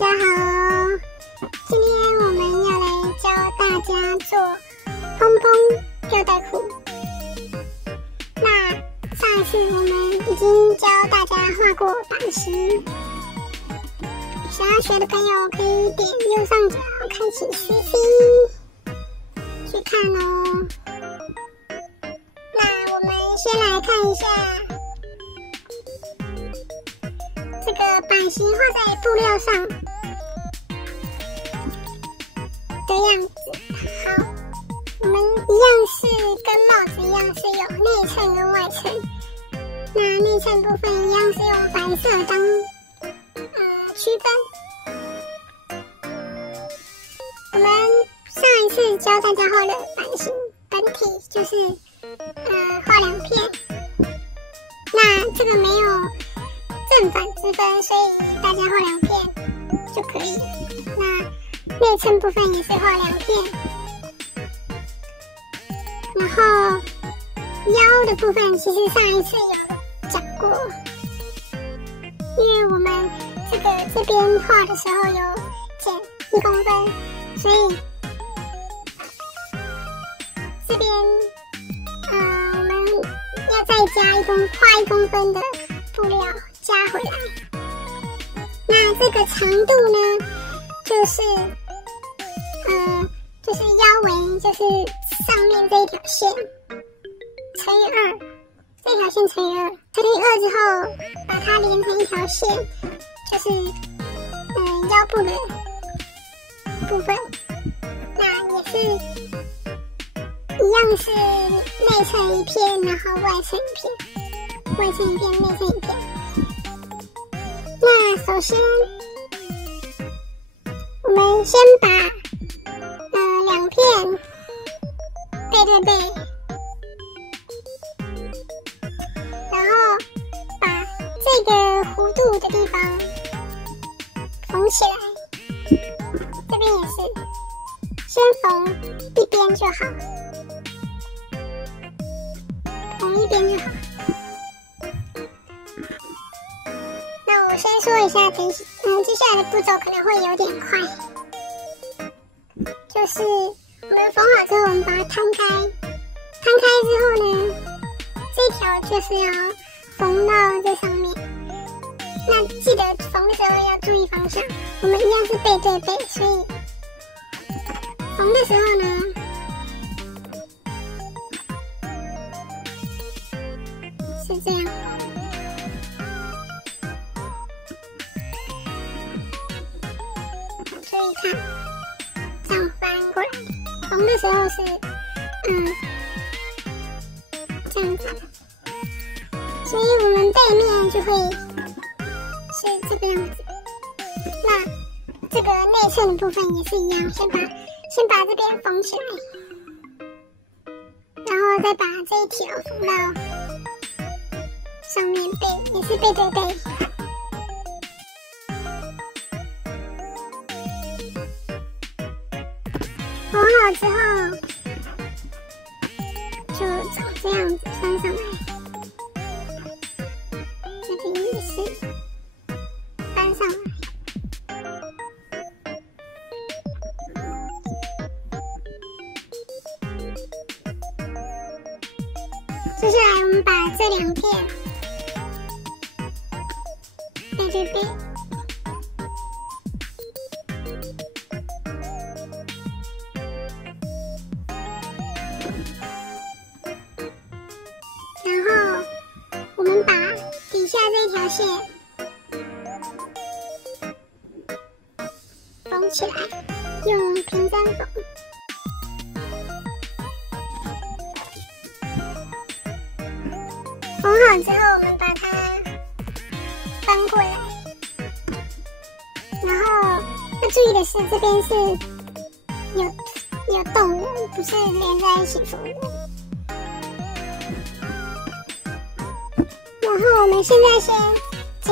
家好，今天我们要来教大家做蓬蓬吊带裤。那上一次我们已经教大家画过版型，想要学的朋友可以点右上角开启 CC 去看哦。那我们先来看一下这个版型画在布料上的样子。好，我们一样是跟帽子一样是有内衬跟外衬，那内衬部分一样是用白色当区分。我们上一次教大家画的版型本体就是画2片，那这个没有正反之分，所以大家画2片就可以。那内衬部分也是画2片，然后腰的部分其实上一次有讲过，因为我们这边画的时候有减1公分，所以这边我们要再加画1公分的布料加回来。那这个长度呢，就是腰围，就是上面这一条线乘以2，这条线乘以2，乘以2之后把它连成一条线，就是腰部的部分。那也是一样是内衬1片，然后外衬1片，外衬1片，内衬1片。那首先我们先把2片背对背，然后把这个弧度的地方缝起来，这边也是先缝一边就好，缝一边就好。那我先说一下接下来的步骤可能会有点快，就是我们缝好之后，我们把它摊开，摊开之后呢，这条就是要缝到这上面。那记得缝的时候要注意方向，我们一样是背对背，所以缝的时候呢，是这样。注意看，这样翻过来，缝的时候是这样子，所以我们背面就会是这个样子。那这个内衬的部分也是一样，先把这边缝起来，然后再把这一条缝到上面背，也是背对背。缝好之后就长这样子翻上来，这边也是翻上来。接下来我们把这2片背对背，然后我们把底下这条线缝起来，用平针缝。缝好之后，我们把它翻过来，然后要注意的是，这边是有洞的，不是连在一起缝的。然后我们现在先剪，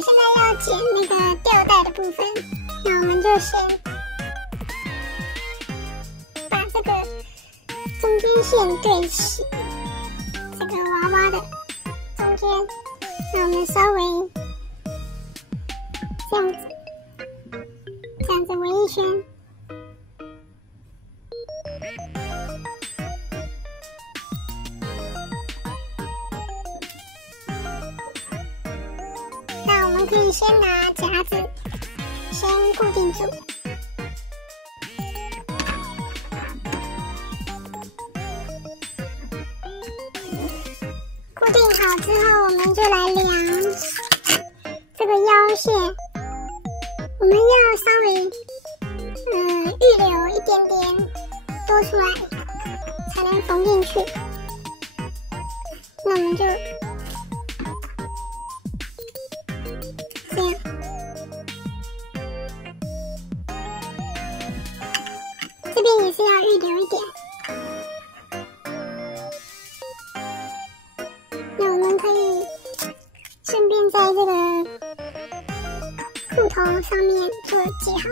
现在要剪那个吊带的部分，那我们就先把这个中间线对齐，这个娃娃的中间，那我们稍微这样子着围一圈。那我们可以先拿夹子先固定住。固定好之后，我们就来量这个腰线，我们要稍微预留一点点多出来，才能缝进去。那我们就这样，这边也是要预留一点。那我们可以顺便在这个裤头上面做记号。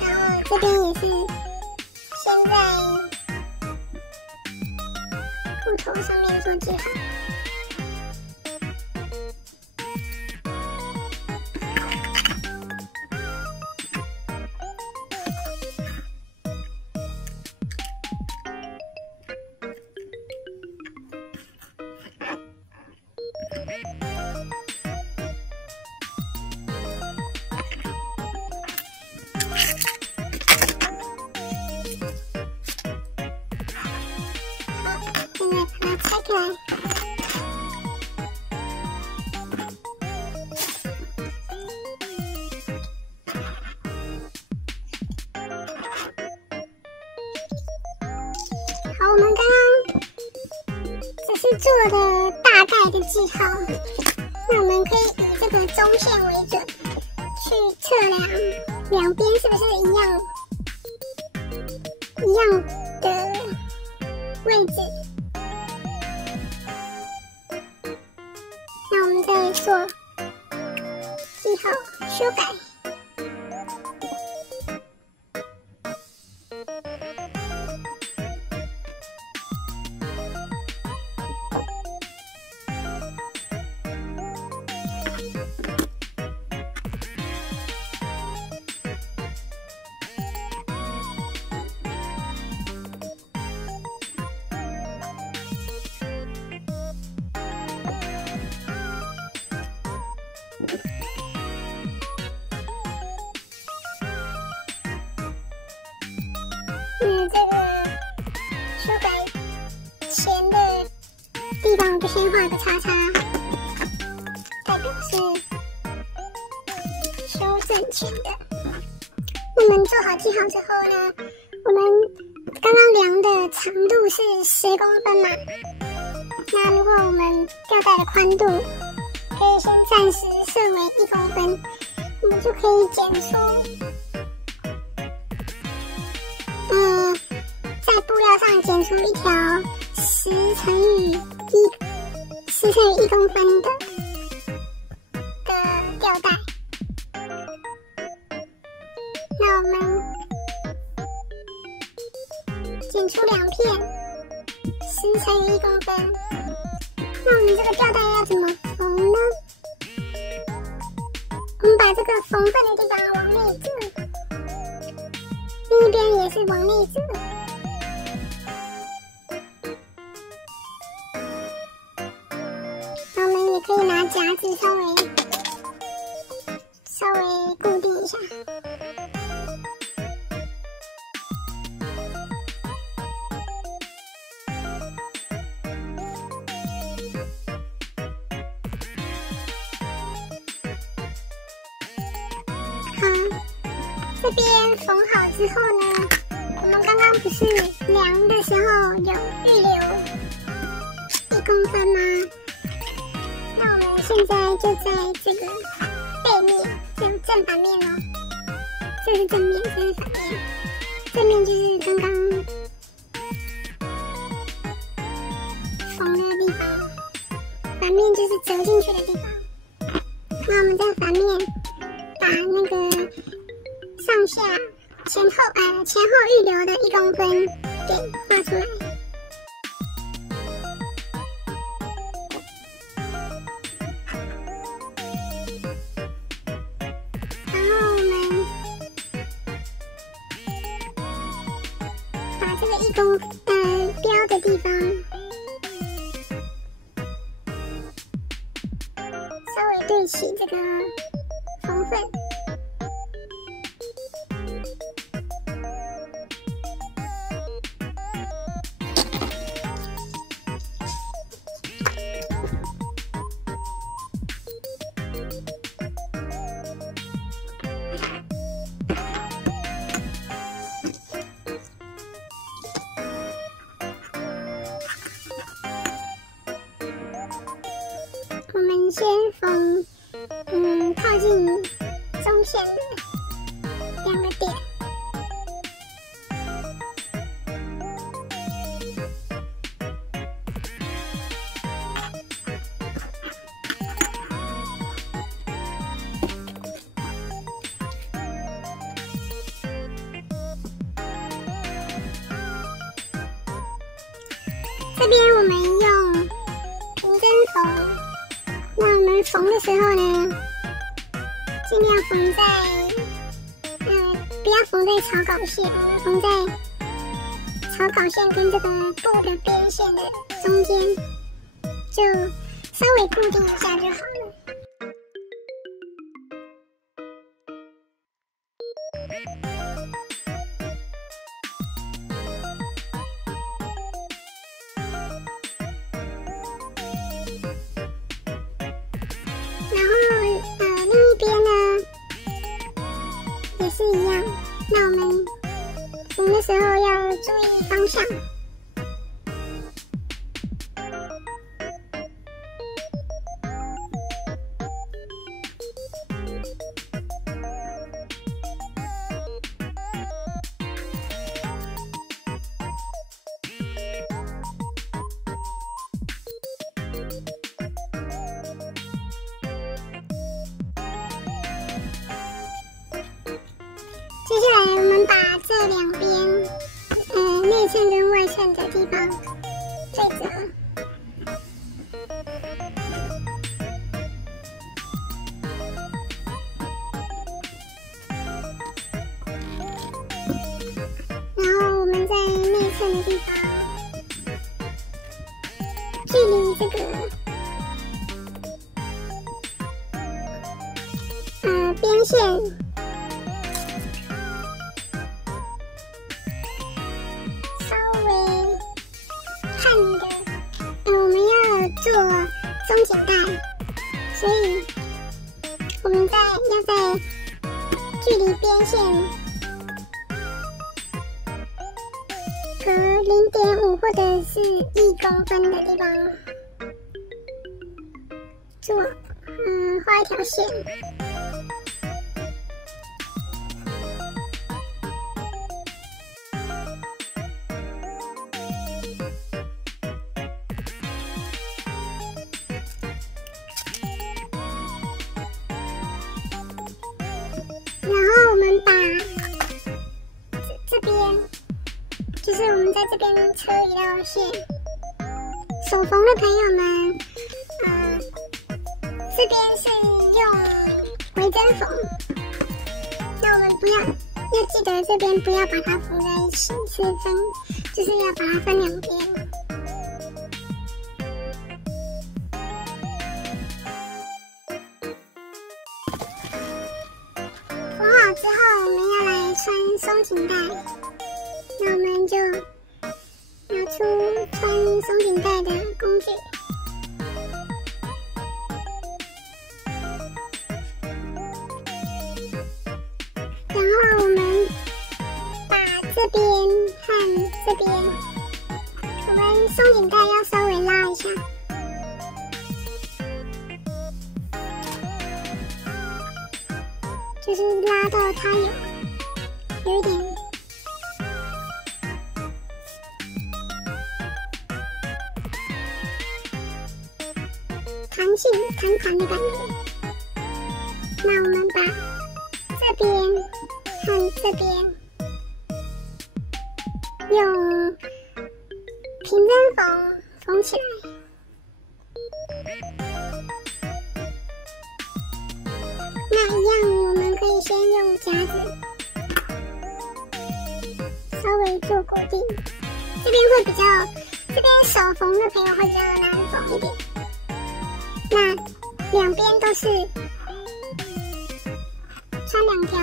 然后这边也是先在裤头上面做记号。现在把它拆开来。好，我们刚刚只是做的大概的记号，那我们可以以这个中线为准，去测量两边是不是一样的位置。那我们再做记号修改。这个修改前的地方，我就先画个叉叉，代表是修正前的。我们做好记号之后呢，我们刚刚量的长度是10公分嘛，那如果我们吊带的宽度可以先暂时设为1公分，我们就可以剪出在布料上剪出一条10乘以1公分的吊带。那我们剪出2片10乘以1公分。那我们这个吊带要怎么缝呢？我们把这个缝缝的地方往内折，另一边也是往内折。那我们也可以拿夹子稍微固定一下。好，这边缝好之后呢，我们刚刚不是量的时候有预留1公分吗？那我们现在就在这个背面，就正反面哦。这是正面，这是反面。正面就是刚刚缝的地方，反面就是折进去的地方。那我们在反面把那个上下前后预留的1公分点画出来。然后我们把这个1公标的地方稍微对齐这个缝份。我们先缝靠近中线的2个点。这边我们用无针缝。那我们缝的时候呢，尽量缝在不要缝在草稿线，缝在草稿线跟这个布的边线的中间，就稍微固定一下就好了。然后另一边呢也是一样，那我们缝的时候要注意方向。接下来我们把这2边，内衬跟外衬的地方对折。然后我们在内衬的地方，距离这个边线。我们要做松紧带，所以我们要在距离边线隔0.5或者是1公分的地方做画一条线。然后我们把这边，就是我们在这边车1道线。手缝的朋友们，这边是用回针缝，那我们要记得这边不要把它缝在一起，就是要把它分2边。缝好之后，我们要来穿松紧带，那我们就拿出穿松紧带的工具。然后我们把这边和这边，我们松紧带要稍微拉一下。就是拉到它有一点弹性弹弹的感觉。那我们把这边和这边用平针缝缝起来。那一样，我们可以先用夹子稍微做固定，这边会比较，这边手缝的朋友会比较难缝一点。那两边都是穿2条，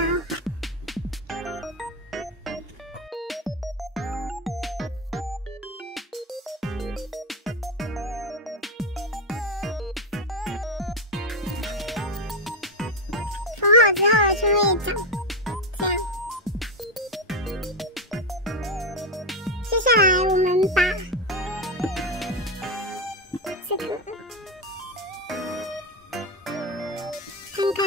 缝好之后就会长这样。接下来我们把这个摊开，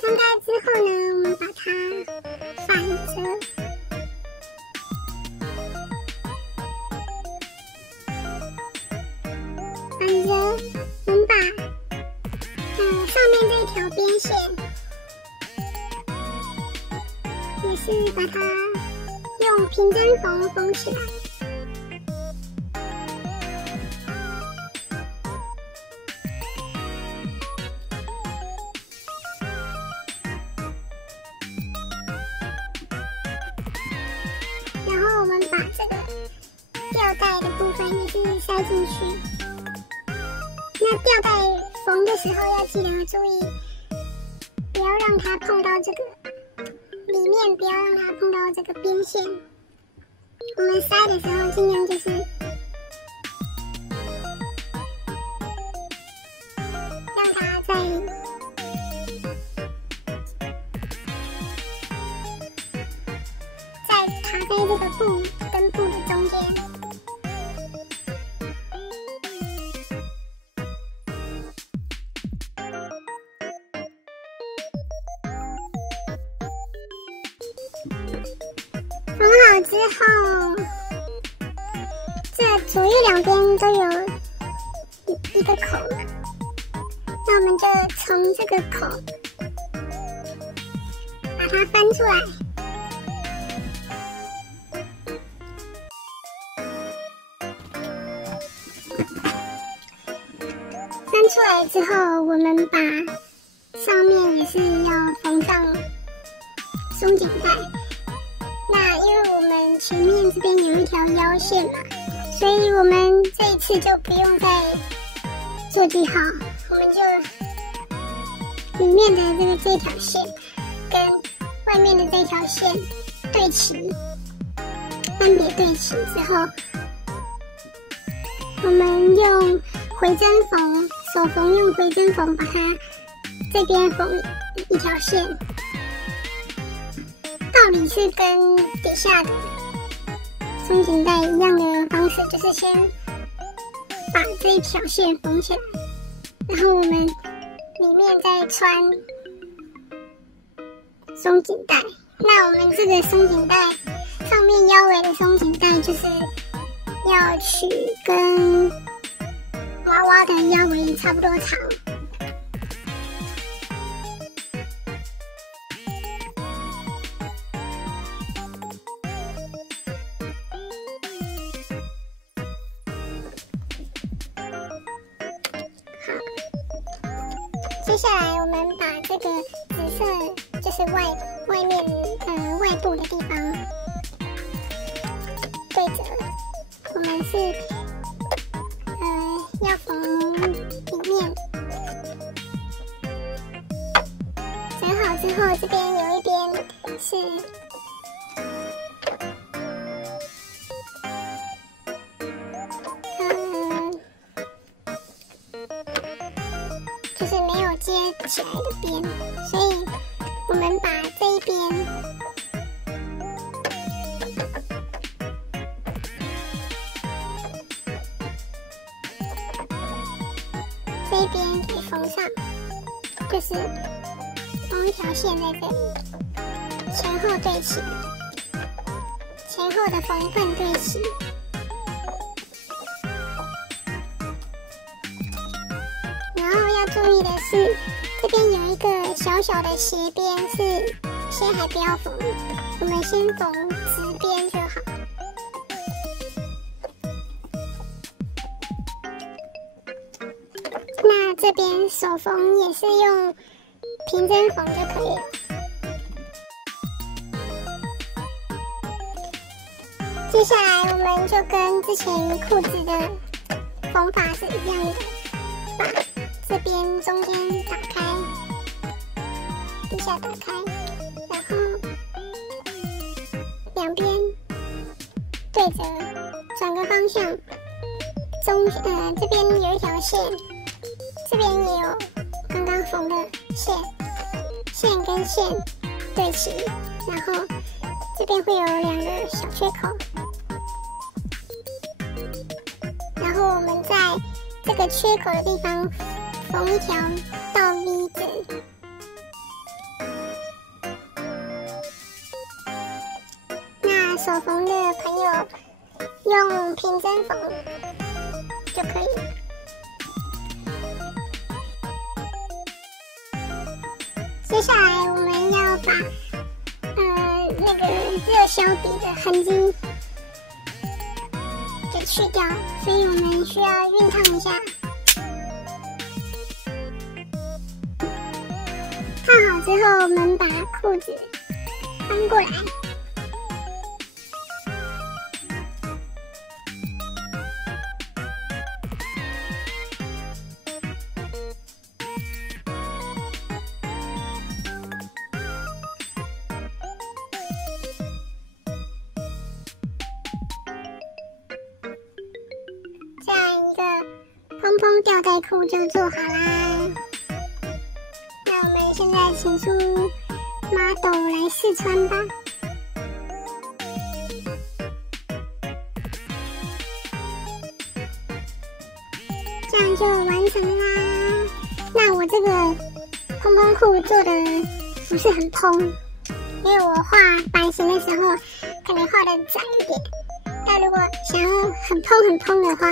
摊开之后呢，我们把它反折，我们把上面这条边线也是把它用平针缝缝起来。然后我们把这个吊带的部分也是塞进去。那吊带缝的时候要记得注意，不要让它碰到这个里面，不要让它碰到这个边线。我们塞的时候尽量就是让它在卡在这个布跟布的中间。缝好之后，这左右两边都有一个口嘛，那我们就从这个口把它翻出来。翻出来之后，我们把上面也是要缝上松紧带。那因为我们前面这边有一条腰线嘛，所以我们这一次就不用再做记号，我们就里面的这条线跟外面的这条线对齐，分别对齐之后，我们用回针缝，手缝用回针缝把它这边缝一条线。道理是跟底下的松紧带一样的方式，就是先把这一条线缝起来，然后我们里面再穿松紧带。那我们这个松紧带上面腰围的松紧带就是要取跟娃娃的腰围差不多长。接下来我们把这个紫色就是外面外部的地方对折，我们是要缝里面，折好之后这边有一边是就是没有接起来的边，所以我们把这一边给缝上，就是缝一条线在这里，前后对齐，前后的缝份对齐。要注意的是，这边有一个小小的斜边是先还不要缝，我们先缝直边就好。那这边手缝也是用平针缝就可以了。接下来我们就跟之前裤子的缝法是一样的，把这边中间打开，底下打开，然后两边对着转个方向，这边有一条线，这边也有刚刚缝的线，线跟线对齐，然后这边会有2个小缺口，然后我们在这个缺口的地方缝一条倒 V 字。那手缝的朋友用平针缝就可以。接下来我们要把那个热销笔的痕迹给去掉，所以我们需要熨烫一下。烫好之后，我们把裤子翻过来。这样一个蓬蓬吊带裤就做好啦。那我们现在请出model来试穿吧。这样就完成啦。那我这个蓬蓬裤做的不是很蓬，因为我画版型的时候可能画的窄一点。但如果想要很蓬的话，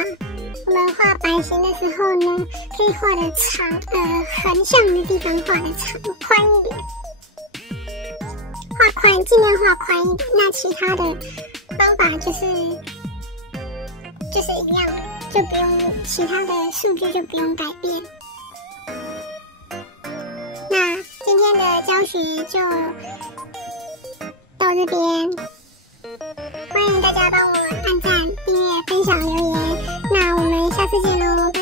我们画版型的时候呢，可以画的长，横向的地方画的长宽一点，画宽，尽量画宽一点。那其他的方法就是一样的，就不用其他的数据就不用改变。那今天的教学就到这边，欢迎大家帮我按赞、订阅、分享、留言。那我们下次见喽。